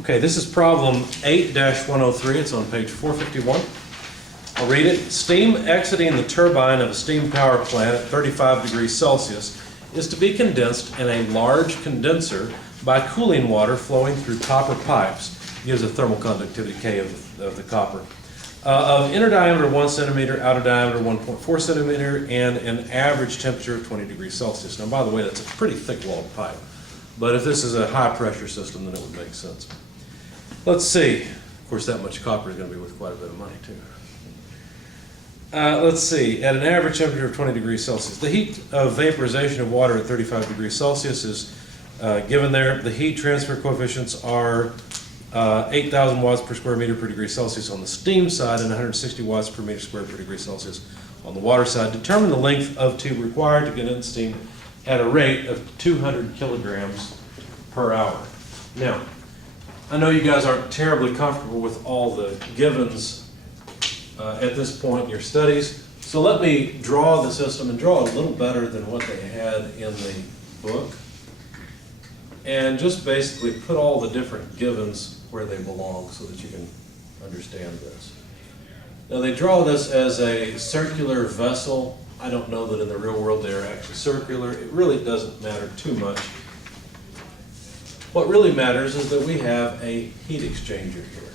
Okay, this is problem 8-103. It's on page 451. I'll read it. Steam exiting the turbine of a steam power plant at 35 degrees Celsius is to be condensed in a large condenser by cooling water flowing through copper pipes. Gives a thermal conductivity K of the copper. Of inner diameter 1 centimeter, outer diameter 1.4 centimeter, and an average temperature of 20 degrees Celsius. Now, by the way, that's a pretty thick-walled pipe. But if this is a high-pressure system, then it would make sense. Let's see. Of course, that much copper is going to be worth quite a bit of money, too. Let's see. At an average temperature of 20 degrees Celsius, the heat of vaporization of water at 35 degrees Celsius is given there. The heat transfer coefficients are 8,000 watts per square meter per degree Celsius on the steam side and 160 watts per meter squared per degree Celsius on the water side. Determine the length of tube required to condense steam at a rate of 200 kilograms per hour. Now, I know you guys aren't terribly comfortable with all the givens at this point in your studies, so let me draw the system and draw it a little better than what they had in the book, and just basically put all the different givens where they belong so that you can understand this. Now, they draw this as a circular vessel. I don't know that in the real world they are actually circular. It really doesn't matter too much. What really matters is that we have a heat exchanger here.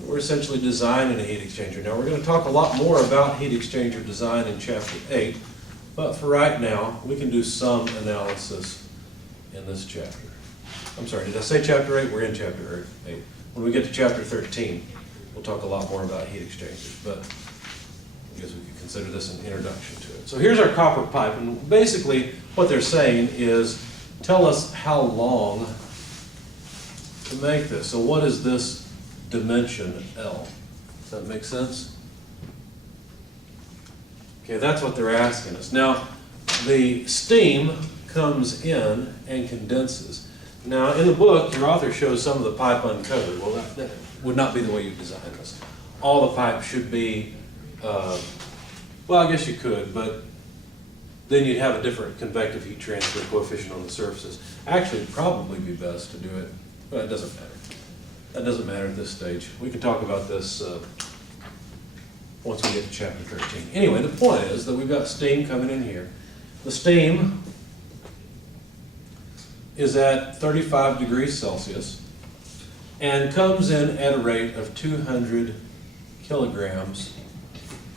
We're essentially designing a heat exchanger. Now, we're going to talk a lot more about heat exchanger design in Chapter 8, but for right now, we can do some analysis in this chapter. I'm sorry, did I say Chapter 8? We're in Chapter 8. When we get to Chapter 13, we'll talk a lot more about heat exchangers, but I guess we could consider this an introduction to it. So here's our copper pipe, and basically what they're saying is, tell us how long to make this. So what is this dimension, L? Does that make sense? Okay, that's what they're asking us. Now, the steam comes in and condenses. Now, in the book, your author shows some of the pipe uncovered. Well, that would not be the way you design this. All the pipe should be, well, I guess you could, but then you'd have a different convective heat transfer coefficient on the surfaces. Actually, it'd probably be best to do it, but it doesn't matter. That doesn't matter at this stage. We can talk about this once we get to Chapter 13. Anyway, the point is that we've got steam coming in here. The steam is at 35 degrees Celsius and comes in at a rate of 200 kilograms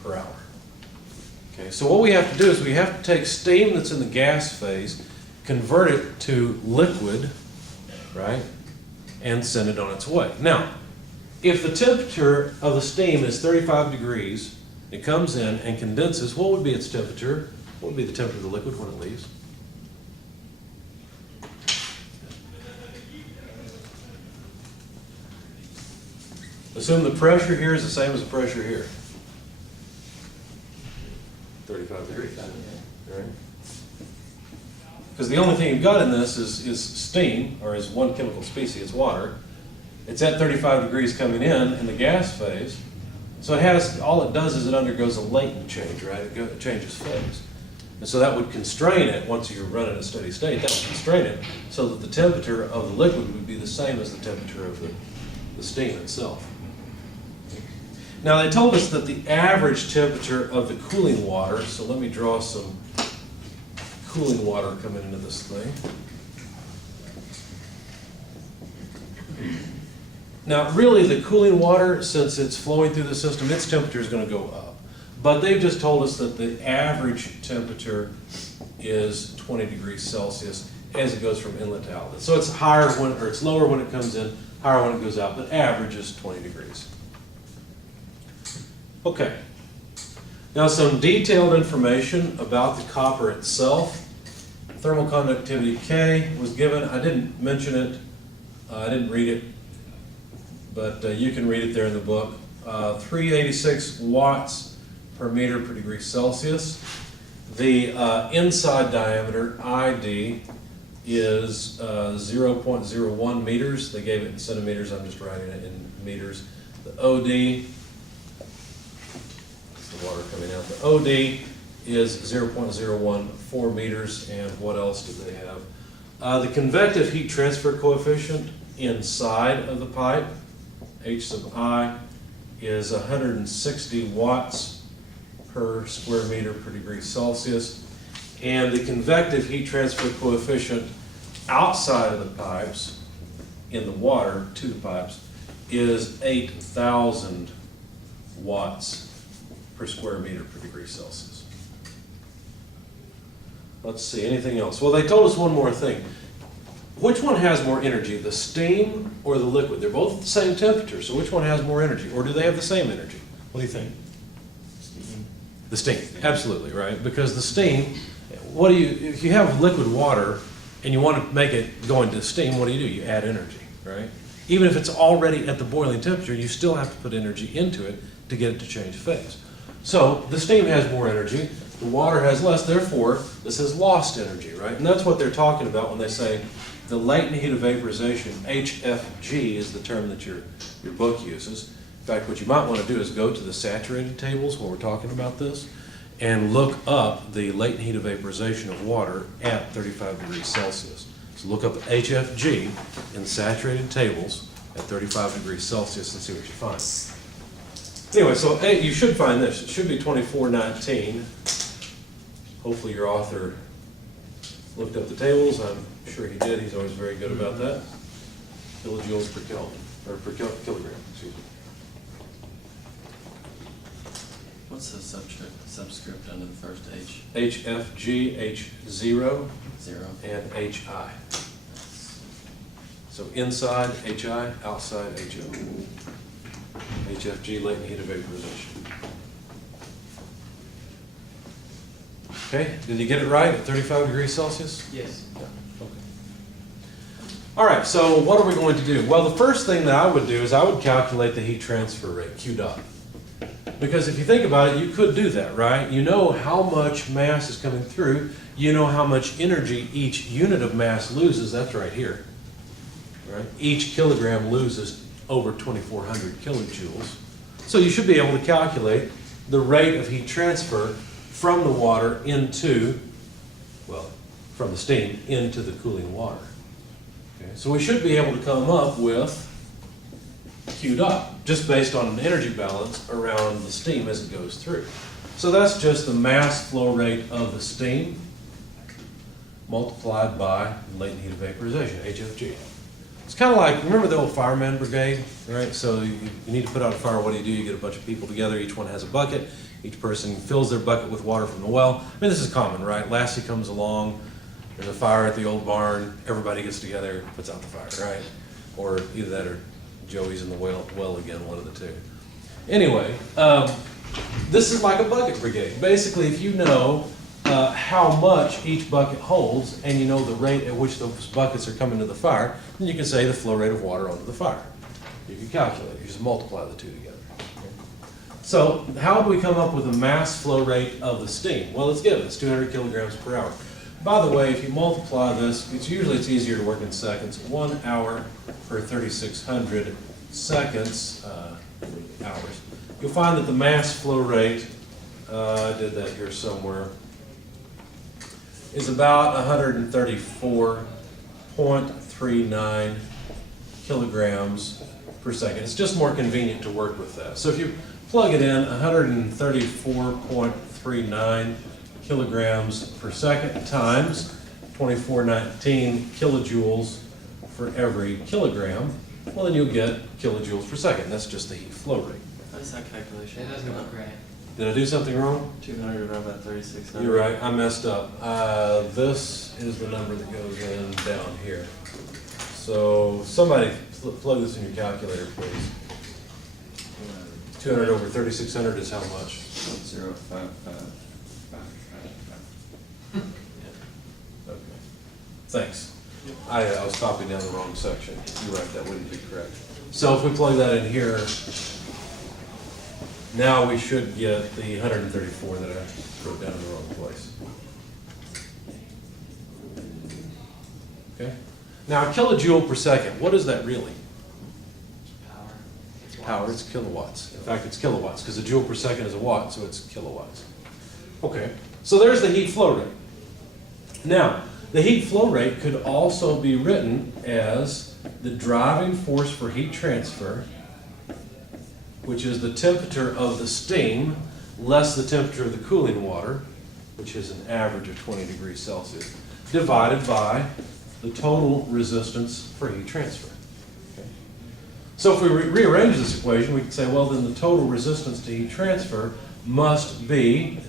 per hour. Okay, so what we have to do is we have to take steam that's in the gas phase, convert it to liquid, right, and send it on its way. Now, if the temperature of the steam is 35 degrees, it comes in and condenses, what would be its temperature? What would be the temperature of the liquid when it leaves? Assume the pressure here is the same as the pressure here. 35 degrees, right? Because the only thing you've got in this is steam, or is one chemical species, it's water. It's at 35 degrees coming in the gas phase. So it has, all it does is it undergoes a latent change, right? It changes phase. And so that would constrain it, once you run in a steady state, that would constrain it so that the temperature of the liquid would be the same as the temperature of the steam itself. Now, they told us that the average temperature of the cooling water, so let me draw some cooling water coming into this thing. Now, really, the cooling water, since it's flowing through the system, its temperature is going to go up. But they've just told us that the average temperature is 20 degrees Celsius as it goes from inlet to outlet. So it's higher when, or it's lower when it comes in, higher when it goes out, but average is 20 degrees. Okay, now some detailed information about the copper itself. Thermal conductivity K was given. I didn't mention it, I didn't read it, but you can read it there in the book. 386 watts per meter per degree Celsius. The inside diameter, ID, is 0.01 meters. They gave it in centimeters, I'm just writing it in meters. The OD, the water coming out. The OD is 0.014 meters, and what else do they have? The convective heat transfer coefficient inside of the pipe, H sub I, is 160 watts per square meter per degree Celsius. And the convective heat transfer coefficient outside of the pipes, in the water to the pipes, is 8,000 watts per square meter per degree Celsius. Let's see, anything else? Well, they told us one more thing. Which one has more energy, the steam or the liquid? They're both the same temperature, so which one has more energy? Or do they have the same energy? What do you think? Steam. The steam, absolutely, right? Because the steam, if you have liquid water and you want to make it go into steam, what do? You add energy, right? Even if it's already at the boiling temperature, you still have to put energy into it to get it to change phase. So the steam has more energy, the water has less, therefore this has lost energy, right? And that's what they're talking about when they say the latent heat of vaporization, HFG is the term that your book uses. In fact, what you might want to do is go to the saturated tables when we're talking about this and look up the latent heat of vaporization of water at 35 degrees Celsius. So look up HFG in saturated tables at 35 degrees Celsius and see what you find. Anyway, so you should find this. It should be 2419. Hopefully your author looked up the tables. I'm sure he did. He's always very good about that. Kilojoules per Kelvin, or per kilogram, excuse me. What's the subscript under the first H? HFG, H0, 0. and HI. So inside HI, outside HO. HFG, latent heat of vaporization. Okay, did you get it right at 35 degrees Celsius? Yes. Yeah. Okay. All right, so what are we going to do? Well, the first thing that I would do is I would calculate the heat transfer rate, Q dot. Because if you think about it, you could do that, right? You know how much mass is coming through. You know how much energy each unit of mass loses. That's right here. Right? Each kilogram loses over 2,400 kilojoules. So you should be able to calculate the rate of heat transfer from the water into, well, from the steam into the cooling water. Okay? So we should be able to come up with Q dot, just based on an energy balance around the steam as it goes through. So that's just the mass flow rate of the steam multiplied by latent heat of vaporization, HFG. It's kind of like, remember the old fireman brigade, right? So you need to put out a fire, what do? You get a bunch of people together, each one has a bucket, each person fills their bucket with water from the well. I mean, this is common, right? Lassie comes along, there's a fire at the old barn, everybody gets together, puts out the fire, right? Or either that or Joey's in the well again, one of the two. Anyway, this is like a bucket brigade. Basically, if you know how much each bucket holds and you know the rate at which those buckets are coming to the fire, then you can say the flow rate of water onto the fire. You can calculate it. You just multiply the two together. So how do we come up with a mass flow rate of the steam? Well, it's given. It's 200 kilograms per hour. By the way, if you multiply this, it's easier to work in seconds. 1 hour per 3,600 seconds, hours. You'll find that the mass flow rate, I did that here somewhere, is about 134.39 kilograms per second. It's just more convenient to work with that. So if you plug it in, 134.39 kilograms per second times 2419 kilojoules for every kilogram, well then you'll get kilojoules per second. That's just the heat flow rate. What's that calculation? It doesn't look right. Did I do something wrong? 200 divided by 3,600. You're right, I messed up. This is the number that goes in down here. So somebody plug this in your calculator, please. 200 over 3,600 is how much? 0.05555. Okay. Thanks. I was copying down the wrong section. You're right, that wouldn't be correct. So if we plug that in here, now we should get the 134 that I wrote down in the wrong place. Okay. Now a kilojoule per second, what is that really? Power. It's Power, it's kilowatts. In fact, it's kilowatts, because a joule per second is a watt, so it's kilowatts. Okay, so there's the heat flow rate. Now, the heat flow rate could also be written as the driving force for heat transfer, which is the temperature of the steam less the temperature of the cooling water, which is an average of 20 degrees Celsius, divided by the total resistance for heat transfer. Okay. So if we rearrange this equation, we can say, well, then the total resistance to heat transfer must be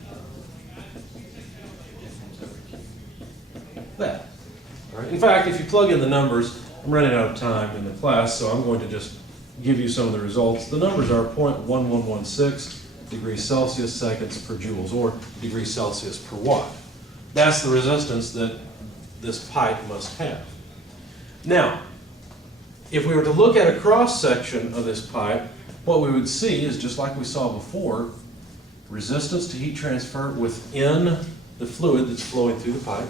that. All right. In fact, if you plug in the numbers, I'm running out of time in the class, so I'm going to just give you some of the results. The numbers are 0.1116 degrees Celsius seconds per joules, or degrees Celsius per watt. That's the resistance that this pipe must have. Now, if we were to look at a cross-section of this pipe, what we would see is, just like we saw before, resistance to heat transfer within the fluid that's flowing through the pipe,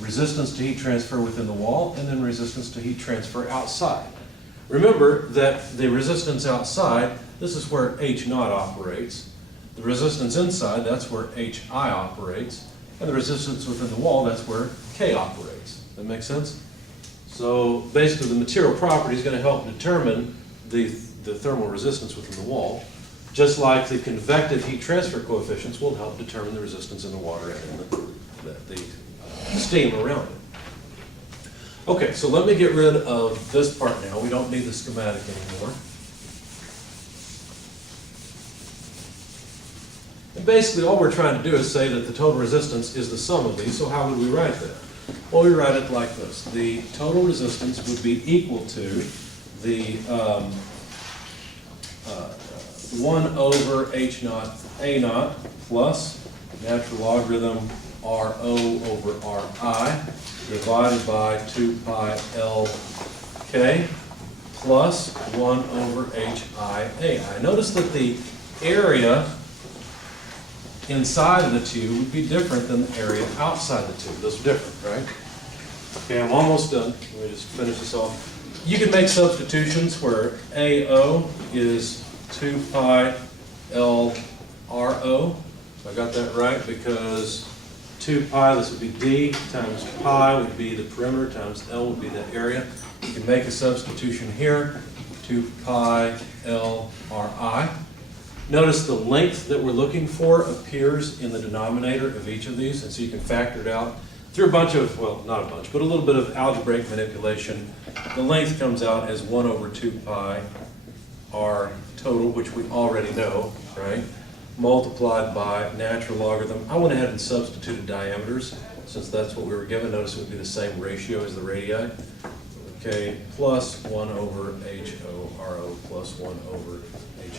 resistance to heat transfer within the wall, and then resistance to heat transfer outside. Remember that the resistance outside, this is where H naught operates. The resistance inside, that's where HI operates. And the resistance within the wall, that's where K operates. That make sense? So basically the material property is going to help determine the thermal resistance within the wall, just like the convective heat transfer coefficients will help determine the resistance in the water and the steam around it. Okay, so let me get rid of this part now. We don't need the schematic anymore. And basically all we're trying to do is say that the total resistance is the sum of these, so how would we write that? Well, we write it like this. The total resistance would be equal to the 1 over H naught A naught plus natural logarithm RO over RI divided by 2 pi LK plus 1 over HI. Notice that the area inside of the tube would be different than the area outside the tube. Those are different, right? Okay, I'm almost done. Let me just finish this off. You can make substitutions where AO is 2 pi L RO. I got that right because 2 pi, this would be D, times pi would be the perimeter, times L would be the area. You can make a substitution here, 2 pi L RI. Notice the length that we're looking for appears in the denominator of each of these, and so you can factor it out through a bunch of, well, not a bunch, but a little bit of algebraic manipulation. The length comes out as 1 over 2 pi R total, which we already know, right? Multiplied by natural logarithm. I went ahead and substituted diameters, since that's what we were given. Notice it would be the same ratio as the radii. Okay, plus 1 over HO plus 1 over HI.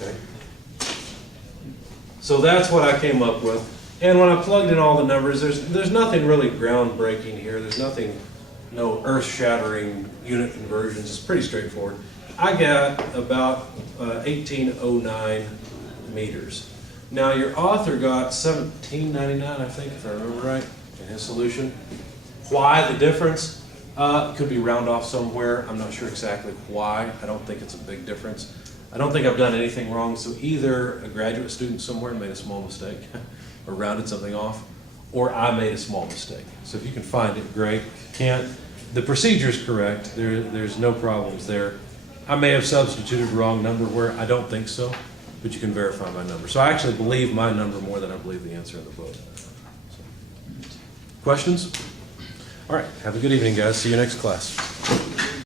Okay? So that's what I came up with. And when I plugged in all the numbers, there's nothing really groundbreaking here. There's nothing, no earth-shattering unit conversions. It's pretty straightforward. I got about 1809 meters. Now your author got 1799, I think, if I remember right, in his solution. Why the difference? Could be round off somewhere. I'm not sure exactly why. I don't think it's a big difference. I don't think I've done anything wrong, so either a graduate student somewhere made a small mistake or rounded something off, or I made a small mistake. So if you can find it, great. If you can't, the procedure's correct. There's no problems there. I may have substituted the wrong number where I don't think so, but you can verify my number. So I actually believe my number more than I believe the answer in the book. So, questions? All right, have a good evening, guys. See you next class.